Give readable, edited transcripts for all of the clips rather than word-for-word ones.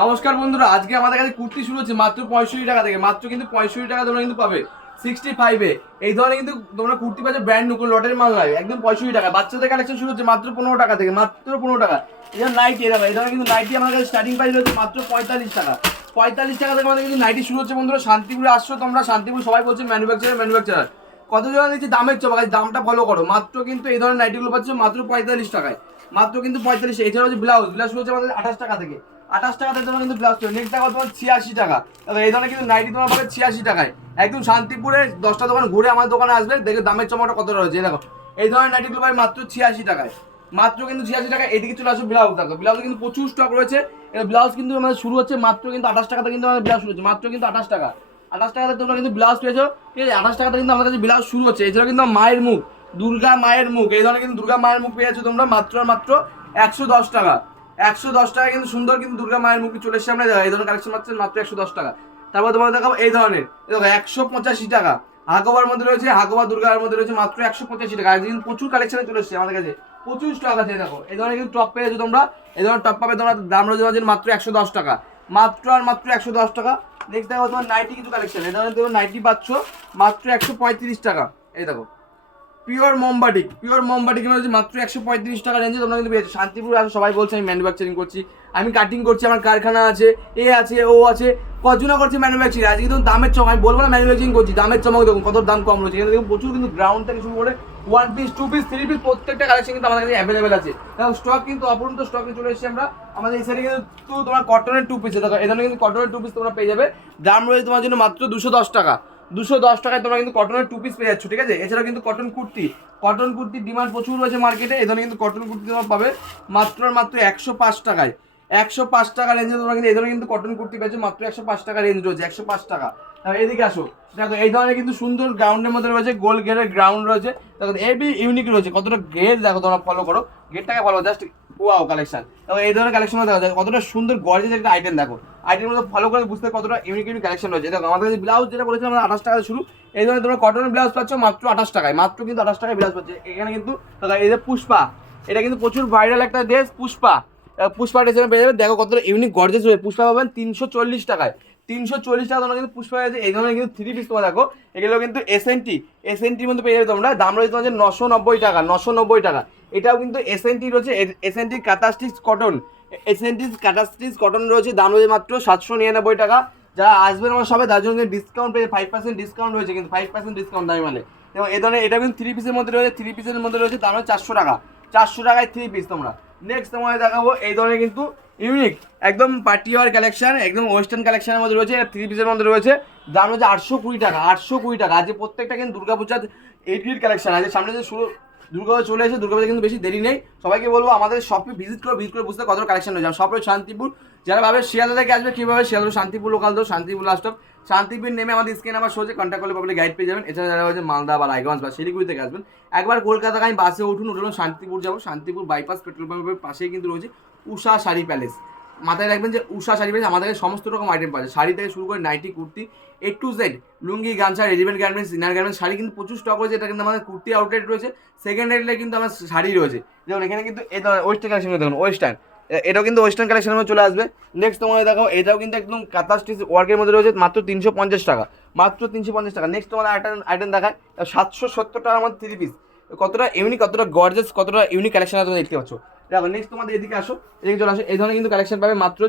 নমস্কার বন্ধুরা, আজকে আমাদের কাছে কুর্তি শুরু হচ্ছে মাত্র 65 টাকা থেকে। মাত্র কিন্তু 65 টাকা তোমরা কিন্তু পাবে 65-এ। এই ধরনের কিন্তু তোমরা কুর্তি পাচ্ছে ব্র্যান্ড নিউ লটের মাল নয়, একদম 65 টাকা। বাচ্চাদের কালেকশন শুরু হচ্ছে মাত্র 15 টাকা থেকে, মাত্র 15 টাকা। এটা নাইটি, এই ধরনের কিন্তু নাইটি আমাদের কাছে স্টার্টিং প্রাইস হচ্ছে মাত্র 45 টাকা। 45 টাকা থেকে আমাদের কিন্তু নাইটি শুরু হচ্ছে বন্ধুরা। শান্তিপুরে আসছো তোমরা, শান্তিপুর সবাই বলছে ম্যানুফ্যাকচারার। কত জন দিচ্ছে দামের চমক, দামটা ফলো করো। মাত্র কিন্তু এই ধরনের নাইটিগুলো পাচ্ছ মাত্র 45 টাকায়, মাত্র কিন্তু 45। এছাড়া হচ্ছে ব্লাউজ শুরু হচ্ছে আমাদের 28 টাকা থেকে। 28 টাকা থেকে তোমার কিন্তু ব্লাউজ পেয়ে। নেক্সট দেখো তোমার 86 টাকা। এই ধরনের কিন্তু নাইটি তোমার পাবে 86 টাকায়। একদম শান্তিপুরে 10টা দোকান ঘুরে আমার দোকানে আসবে, দেখে দামের চমকটা কত রয়েছে। দেখো এই ধরনের নাইটিগুলো পাবে মাত্র 86 টাকায়, মাত্র কিন্তু 86 টাকা। এদিকে চলে আসো ব্লাউজ, দেখো ব্লাউজে কিন্তু প্রচুর স্টক রয়েছে। ব্লাউজ কিন্তু আমাদের শুরু হচ্ছে মাত্র কিন্তু 28 টাকা থেকে। কিন্তু আমাদের ব্লাউজ শুরু হচ্ছে মাত্র কিন্তু 28 টাকা। 28 টাকাতে তোমরা কিন্তু ব্লাউজ পেয়েছো, ঠিক আছে। 28 টাকাতে কিন্তু আমাদের কাছে ব্লাউজ শুরু হচ্ছে। এছাড়াও কিন্তু মায়ের মুখ, দুর্গা মায়ের মুখ, এই ধরনের কিন্তু দুর্গা মায়ের মুখ পেয়েছো তোমরা মাত্র 110 টাকা। 110 টাকা কিন্তু সুন্দর কিন্তু দুর্গা মায়ের মুখে চলে এসেছে। আমরা এই ধরনের কালেকশন পাচ্ছেন মাত্র 110 টাকা। তারপর তোমাদের দেখাবো এই ধরনের, দেখো 185 টাকা। হাকোবার মধ্যে রয়েছে, হাকোবা দুর্গার মধ্যে রয়েছে মাত্র 185 টাকা। আজকে কিন্তু প্রচুর কালেকশনে চলে এসেছে আমাদের কাছে, প্রচুর স্টক আছে। দেখো এই ধরনের কিন্তু টপ পেয়েছো তোমরা, এই ধরনের টপ পাবে তোমরা। দাম রয়েছে মাত্র 110 টাকা, মাত্র আর মাত্র 110 টাকা। নেক্সট দেখো তোমার নাইটি কিছু কালেকশন, এই ধরনের তোমরা নাইটি পাচ্ছ মাত্র 135 টাকা। এই দেখো পিওর মোমবাটিক হচ্ছে মাত্র 135 টাকা রেঞ্জে তোমরা কিন্তু পেয়েছো। শান্তিপুর আসো, সবাই বলছে আমি ম্যানুফ্যাকচারিং করছি, আমি কাটিং করছি, আমার কারখানা আছে, এ আছে ও আছে, কজনা করছে ম্যানুফ্যাকচারিং। আজকে কিন্তু দামের চমক, আমি বলবো না ম্যানুফ্যাকচারিং করছি, দামের চমক দেখুন কত দাম কম রয়েছে। এখানে দেখুন প্রচুর কিন্তু গ্রাউন্ড থেকে শুরু করে 1 পিস 2 পিস 3 পিস প্রত্যেকটা কালেকশন কিন্তু আমাদের কাছে অ্যাভেলেবেল আছে। দেখো স্টক কিন্তু অপরন্ত স্টকে চলে এসেছে আমরা। আমাদের এই সাইডে কিন্তু তোমার কটনের 2 পিস, দেখো এই ধরনের কিন্তু কটনের 2 পিস তোমরা পেয়ে যাবে। দাম রয়েছে তোমার জন্য মাত্র 210 টাকা। 210 টাকায় তোমরা কিন্তু কটনের 2 পিস পেয়ে যাচ্ছ, ঠিক আছে। এছাড়াও কিন্তু কটন কুর্তির ডিমান্ড প্রচুর রয়েছে মার্কেটে। এই ধরনের কিন্তু কটন কুর্তি তোমরা পাবে মাত্র 105 টাকায়। 105 টাকা রেঞ্জে তোমরা কিন্তু এই ধরনের কিন্তু কটন কুর্তি পেয়েছো মাত্র 105 টাকা রেঞ্জ রয়েছে, 105 টাকা। এদিকে আসো, দেখো এই ধরনের কিন্তু সুন্দর গ্রাউন্ডের মধ্যে রয়েছে, গোল ঘেরের গ্রাউন্ড রয়েছে। দেখো এবি ইউনিক রয়েছে, কতটা ঘের দেখো তোমরা ফলো করো, ঘেরটাকে ফলো জাস্ট ওয়াও কালেকশন। দেখো এই ধরনের কালেকশন দেখা যায় কতটা সুন্দর গর্জিয়াস একটা আইটেম। দেখো আইটেম মধ্যে ফলো করে বুঝতে কতটা ইউনিক কালেকশন রয়েছে। দেখো আমাদের কাছে ব্লাউজ যেটা বলেছিলাম আমরা 28 টাকা শুরু। এই ধরনের তোমরা কটনের ব্লাউজ পাচ্ছ মাত্র 28 টাকায়, মাত্র কিন্তু 28 টাকায় ব্লাউজ পাচ্ছে। এখানে কিন্তু এই যে পুষ্পা, এটা কিন্তু প্রচুর ভাইরাল একটা ড্রেস পুষ্পা ড্রেসের পেয়ে যাবে। দেখো কতটা ইউনিক গর্জিয়াস রয়েছে। পুষ্পা পাবেন 340 টাকায়, 340 টাকা তোমরা কিন্তু পুষ্পা আছে। এই ধরনের কিন্তু 3 পিস তোমরা দেখো, এগুলো কিন্তু এসএনটির মধ্যে পেয়ে যাবে তোমরা। দাম রয়েছে তোমাদের 990 টাকা, 990 টাকা। এটাও কিন্তু এসএনটি রয়েছে, এসএনটি কাটা স্টিচ কটন রয়েছে। দাম রয়েছে মাত্র 799 টাকা। যারা আসবেন আমার সবাই তার জন্য ডিসকাউন্ট পেয়ে 5% ডিসকাউন্ট রয়েছে, কিন্তু 5% ডিসকাউন্ট দামি মানে। এবং এই ধরনের এটা কিন্তু 3 পিসের মধ্যে রয়েছে, 3 পিসের মধ্যে রয়েছে। দাম হচ্ছে 400 টাকা, 400 টাকায় 3 পিস তোমরা। নেক্সট তোমায় দেখাবো এই ধরনের কিন্তু ইউনিক একদম পার্টি ওয়ার কালেকশন, একদম ওয়েস্টার্ন কালেকশনের মধ্যে রয়েছে, 3 পিসের মধ্যে রয়েছে। দাম হচ্ছে 820 টাকা, 820 টাকা। আজকে প্রত্যেকটা কিন্তু দুর্গাপূজার 8 কালেকশন আছে সামনে, যে শুরু দুর্গাপূজা চলে এসে, দুর্গাপূজা কিন্তু বেশি দেরি নেই। সবাইকে বলবো আমাদের শপে ভিজিট করে বুঝতে কত কালেকশন রয়েছে। শপে শান্তিপুর, যারা ভাবে শিয়ালদা থেকে আসবে কীভাবে শিয়ালদা শান্তিপুর লোকাল তো শান্তিপুর লাস্ট অফ শান্তিপুর নেমে আমাদের স্ক্রিন আমার শোজে কন্ট্যাক্ট করলে পাবলিক গাইড পেয়ে যাবেন। এছাড়া যারা হচ্ছে মালদা বা রায়গঞ্জ বা শিলিগুড়ি থেকে আসবেন, একবার কলকাতা আমি বাসে উঠুন, শান্তিপুর যাবো। শান্তিপুর বাইপাস পেট্রোল পাম্পের পাশেই কিন্তু রয়েছে উষা শাড়ি প্যালেস। মাথায় রাখবেন যে উষা শাড়ি প্যালেস, আমাদের সমস্ত রকম আইটেম পাওয়া যায়, শাড়ি থেকে শুরু করে nightie kurti A to Z, lungi গামছা readymade garments inner garments sari কিন্তু প্রচুর স্টক রয়েছে। এটা কিন্তু আমাদের কুর্তি আউটলেট রয়েছে, সেকেন্ড হ্যান্ডে কিন্তু আমার শাড়ি রয়েছে। যেমন এখানে কিন্তু এই ওয়েস্টার্ন কালেকশন দেখুন, এটাও কিন্তু ওয়েস্টার্ন কালেকশনের মধ্যে চলে আসবে। নেক্সট তোমাদের দেখো এটাও কিন্তু একদম কাঁথা স্টিচ ওয়ার্কের মধ্যে রয়েছে, মাত্র 350 টাকা, মাত্র 350 টাকা। নেক্সট তোমাদের আইটেম দেখায় 770 টাকার মধ্যে 3 পিস। কতটা ইউনিক, কতটা গর্জিয়াস, কতটা ইউনিক কালেকশন তোমরা দেখতে পাচ্ছ। দেখো নেক্সট তোমাদের এদিকে আসো, এদিকে চলে আসো। এই ধরনের কিন্তু কালেকশন পাবে মাত্র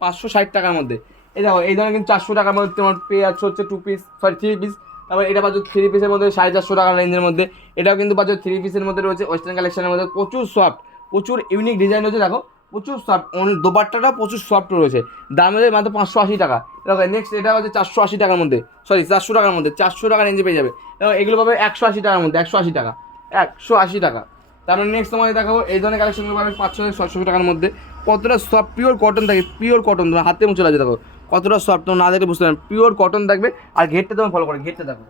560 টাকার মধ্যে। এই দেখো এই ধরনের কিন্তু 400 টাকার মধ্যে তোমার পেয়ে যাচ্ছে হচ্ছে 2 পিস, সরি 3 পিস। তারপর এটা পাচ্ছ 3 পিসের মধ্যে 450 টাকার রেঞ্জের মধ্যে। এটাও কিন্তু পাচ্ছ 3 পিসের মধ্যে রয়েছে, ওয়েস্টার্ন কালেকশনের মধ্যে প্রচুর সফট, প্রচুর ইউনিক ডিজাইন রয়েছে। দেখো প্রচুর সফট, দোপাট্টাটা প্রচুর সফট রয়েছে। দাম হচ্ছে মাত্র 580 টাকা। দেখো নেক্সট এটা হচ্ছে 480 টাকার মধ্যে, সরি 400 টাকার মধ্যে, 400 টাকা রেঞ্জে পেয়ে যাবে। এবং এগুলো পাবে 180 টাকার মধ্যে, 180 টাকা, 180 টাকা। তারপরে নেক্সট তোমাদের দেখাবো এই ধরনের কালেকশনগুলো পাবে 500-700 টাকার মধ্যে। কতটা সফট পিওর কটন থাকে, পিওর কটন তোমার হাতে মুছে লাগছে। দেখো কতটা সফট, তোমার না দেখে বুঝতে পারবেন, পিওর কটন থাকবে। আর ঘেরটা তোমার ফলো করে, ঘেরটা দেখো,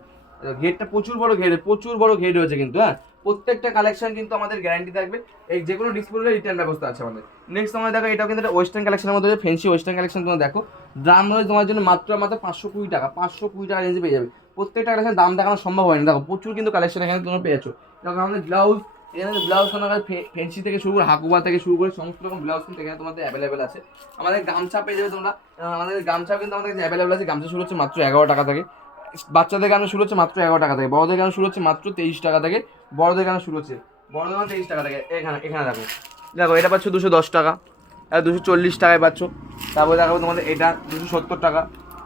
ঘেরটা প্রচুর বড় ঘের রয়েছে কিন্তু। হ্যাঁ, প্রত্যেকটা কালেকশন কিন্তু আমাদের গ্যারান্টি থাকবে, এই যে কোনো ডিসপ্লে রিটার্ন ব্যবস্থা আছে আমাদের। নেক্সট তোমাদের দেখো এটাও কিন্তু ওয়েস্টার্ন কালেকশনের মধ্যে, ফ্যান্সি ওয়েস্টার্ন কালেকশন তোমার দেখো। দাম রয়েছে তোমার জন্য মাত্র 520 টাকা, 520 টাকা রেঞ্জে পেয়ে যাবে। প্রত্যেকটা কালেকশন দাম দেখানো সম্ভব হয় না। দেখো প্রচুর কিন্তু কালেকশন এখানে তোমরা পেয়েছো। দেখো আমাদের ব্লাউজ এখানে ব্লাউজ তোমার ফেন্সি থেকে শুরু করে হাকুবা থেকে শুরু করে সমস্ত রকম ব্লাউজ কিন্তু এখানে তোমাদের অ্যাভেলেবেল আছে। আমাদের গামছা পেয়ে যাবে তোমরা, আমাদের গামছাও কিন্তু আমাদের কাছে অ্যাভেলেবেল আছে। গামছা শুরু হচ্ছে মাত্র 11 টাকা থেকে, বাচ্চাদের গামছা শুরু হচ্ছে মাত্র 11 টাকা থেকে, বড়দের গামছা শুরু হচ্ছে মাত্র 23 টাকা থেকে, বড়দের গামছা শুরু হচ্ছে বড়দের গামছা 23 টাকা থেকে। এখানে এখানে দেখো দেখো এটা পাচ্ছ 210 টাকা, 240 টাকায় পাচ্ছ। তারপরে দেখো তোমাদের এটা 270 টাকা,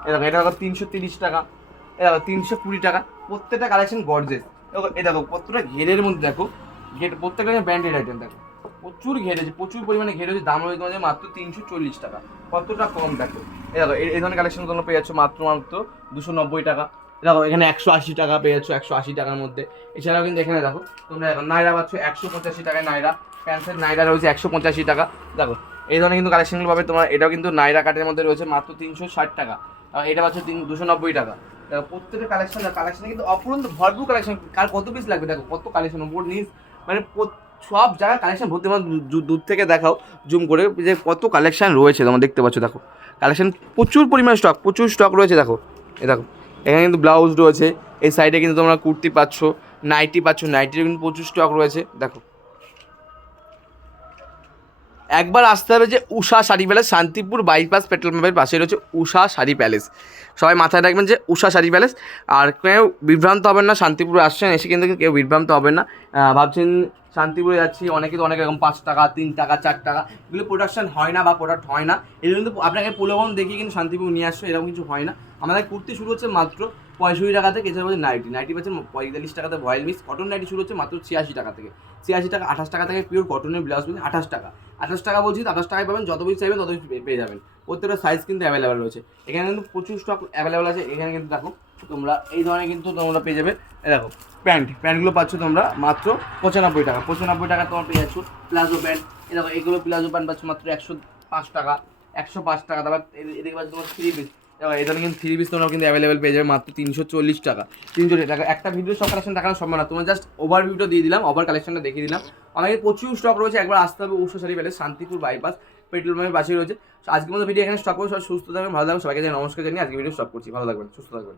এটা দেখো এটা দেখো 330 টাকা, এটা দেখো 320 টাকা। প্রত্যেকটা কালেকশন গর্জেস। দেখো এটা দেখো প্রত্যেকটা ঘেরের মধ্যে দেখো, ঘের প্রত্যেকটা ব্র্যান্ডেড আইটেম দেখো, প্রচুর ঘের আছে, প্রচুর পরিমাণে ঘের আছে। দাম রয়েছে তোমাদের মাত্র 340 টাকা, কতটা কম দেখো। এই দেখো এই ধরনের কালেকশন তোমরা পেয়ে যাচ্ছ মাত্র 290 টাকা। দেখো এখানে 180 টাকা পেয়ে যাচ্ছ, 180 টাকার মধ্যে। এছাড়াও কিন্তু এখানে দেখো তোমরা নাইরা পাচ্ছ 185 টাকায়, নাইরা প্যান্সের নাইরা রয়েছে 185 টাকা। দেখো এই ধরনের কিন্তু কালেকশনগুলো পাবে তোমরা। এটাও কিন্তু নাইরা কাটের মধ্যে রয়েছে মাত্র 360 টাকা, এটা পাচ্ছ 290 টাকা। দেখো প্রত্যেকটা কালেকশনে কিন্তু অপূর্ব ভরপুর কালেকশন। কার কত পিস লাগবে দেখো, কত কালেকশন ওপর নিচ মানে সব জায়গায় কালেকশন ভর্তি। তোমার দূর থেকে দেখাও জুম করে যে কত কালেকশন রয়েছে তোমরা দেখতে পাচ্ছ। দেখো কালেকশন প্রচুর পরিমাণে প্রচুর স্টক রয়েছে। দেখো এই দেখো এখানে কিন্তু ব্লাউজ রয়েছে, এই সাইডে কিন্তু তোমরা কুর্তি পাচ্ছ, নাইটি পাচ্ছ, নাইটির কিন্তু প্রচুর স্টক রয়েছে। দেখো একবার আসতে হবে যে Usha sari palace, Shantipur bypass petrol পাম্পের পাশে রয়েছে উষা শাড়ি প্যালেস। সবাই মাথায় রাখবেন যে উষা শাড়ি প্যালেস। আর কেউ বিভ্রান্ত হবেন না, শান্তিপুর আসছেন এসে কিন্তু কেউ বিভ্রান্ত হবেন না। ভাবছেন শান্তিপুরে যাচ্ছি, অনেকে তো অনেক রকম 5 টাকা 3 টাকা 4 টাকা এগুলো প্রোডাকশন হয় না বা প্রোডাক্ট হয় না। এগুলো কিন্তু আপনাকে প্রলোভন দেখিয়ে কিন্তু শান্তিপুর নিয়ে আসছে, এরকম কিছু হয় না। আমাদের কুর্তি শুরু হচ্ছে মাত্র 65 টাকা থেকে। এছাড়া হচ্ছে নাইটি পাচ্ছেন 45 টাকাতে ভয়েল মিক্স। কটন নাইটি শুরু হচ্ছে মাত্র 86 টাকা থেকে, 86 টাকা। 28 টাকা থেকে পিওর কটনের ব্লাউজ পিস 28 টাকা। 28 টাকা বলছি, 28 টাকায় পাবেন, যত পিস চাইবেন তত পিস পেয়ে যাবেন। প্রত্যেকটা সাইজ কিন্তু অ্যাভেলেবেল রয়েছে এখানে, কিন্তু প্রচুর স্টক অ্যাভেলেবেল আছে এখানে। কিন্তু দেখো তোমরা এই ধরনের কিন্তু তোমরা পেয়ে যাবে। দেখো প্যান্টগুলো পাচ্ছ তোমরা মাত্র 95 টাকা, 95 টাকা তোমার পেয়ে যাচ্ছ। প্লাজো প্যান্ট এই দেখো, এগুলো প্লাজো প্যান্ট পাচ্ছ মাত্র 105 টাকা, 105 টাকা। তারপর এদিকে পাচ্ছ তোমার 3 পিস। দেখো এই ধরনের কিন্তু 3 পিস তোমরা কিন্তু অ্যাভেলেবেল পেয়ে যাবে মাত্র 340 টাকা, 340 টাকা। একটা ভিডিও সব কালেকশন দেখানো সম্ভব না, তোমার জাস্ট ওভারভিউটা দিয়ে দিলাম, ওভার কালেকশনটা দেখিয়ে দিলাম। আমাদের প্রচুর স্টক রয়েছে, একবার আসতে হবে Usha sari palace, Shantipur bypass petrol পাম্পের পাশেই রয়েছে। আজকের মতো ভিডিও এখানে স্টপ করবো। সবাই সুস্থ থাকবেন, ভালো থাকবেন। সবাইকে জানিয়ে নমস্কার জানিয়ে আজকে ভিডিও স্টপ করছি। ভালো থাকবেন, সুস্থ থাকবেন।